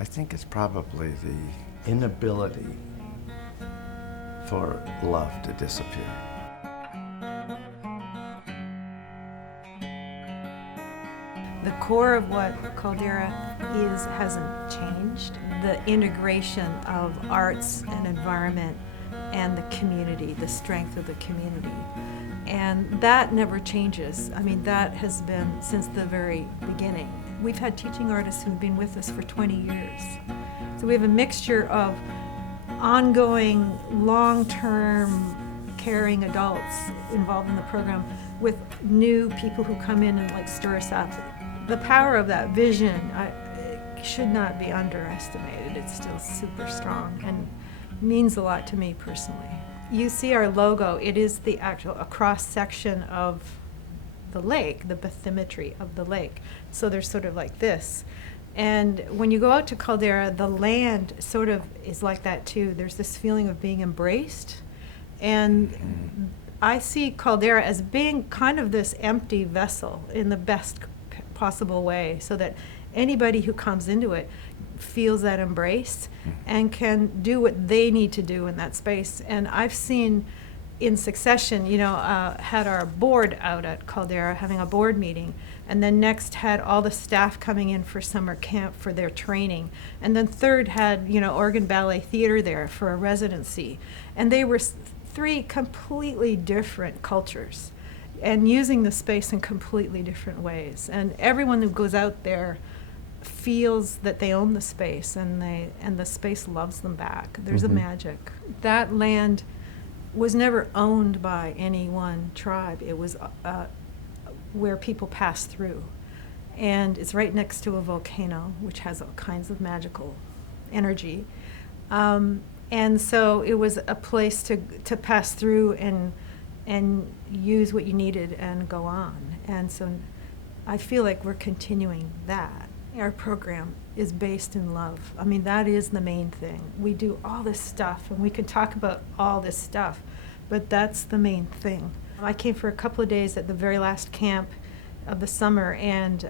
I think it's probably the inability for love to disappear. The core of what Caldera is hasn't changed. The integration of arts and environment and the community, the strength of the community. And that never changes. I mean, that has been since the very beginning. We've had teaching artists who've been with us for 20 years. So we have a mixture of ongoing, long-term, caring adults involved in the program with new people who come in and stir us up. The power of that vision should not be underestimated. It's still super strong and means a lot to me personally. You see our logo, it is a cross-section of the lake, the bathymetry of the lake. So they're sort of like this. And when you go out to Caldera, the land sort of is like that too. There's this feeling of being embraced. And I see Caldera as being kind of this empty vessel in the best possible way, so that anybody who comes into it feels that embrace and can do what they need to do in that space. And I've seen in succession, had our board out at Caldera having a board meeting, and then next had all the staff coming in for summer camp for their training, and then third had organ ballet theater there for a residency, and they were three completely different cultures and using the space in completely different ways. And everyone who goes out there feels that they own the space, and the space loves them back. There's a magic. That land was never owned by any one tribe. It was where people pass through. And it's right next to a volcano, which has all kinds of magical energy. And so it was a place to pass through and use what you needed and go on. And so I feel like we're continuing that. Our program is based in love. I mean, that is the main thing. We do all this stuff, and we can talk about all this stuff, but that's the main thing. I came for a couple of days at the very last camp of the summer, and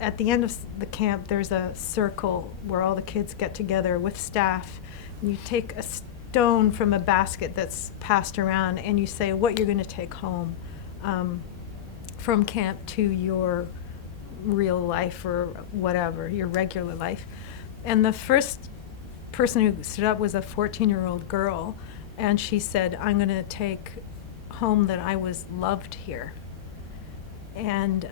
at the end of the camp, there's a circle where all the kids get together with staff, and you take a stone from a basket that's passed around, and you say what you're going to take home from camp to your real life or whatever, your regular life. And the first person who stood up was a 14-year-old girl, and she said, I'm going to take home that I was loved here. And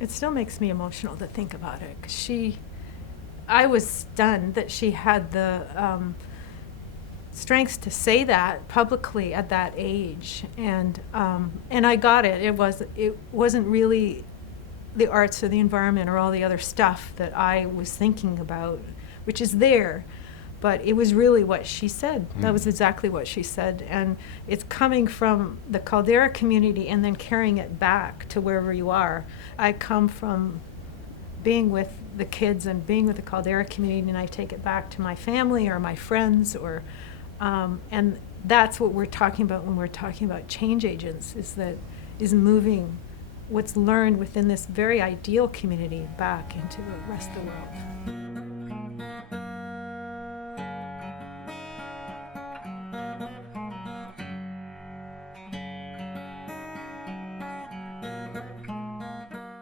it still makes me emotional to think about it, 'cause I was stunned that she had the strength to say that publicly at that age, and I got it. It wasn't really the arts or the environment or all the other stuff that I was thinking about, which is there, but it was really what she said. That was exactly what she said, and it's coming from the Caldera community and then carrying it back to wherever you are. I come from being with the kids and being with the Caldera community, and I take it back to my family or my friends, and that's what we're talking about when we're talking about change agents, is moving what's learned within this very ideal community back into the rest of the world.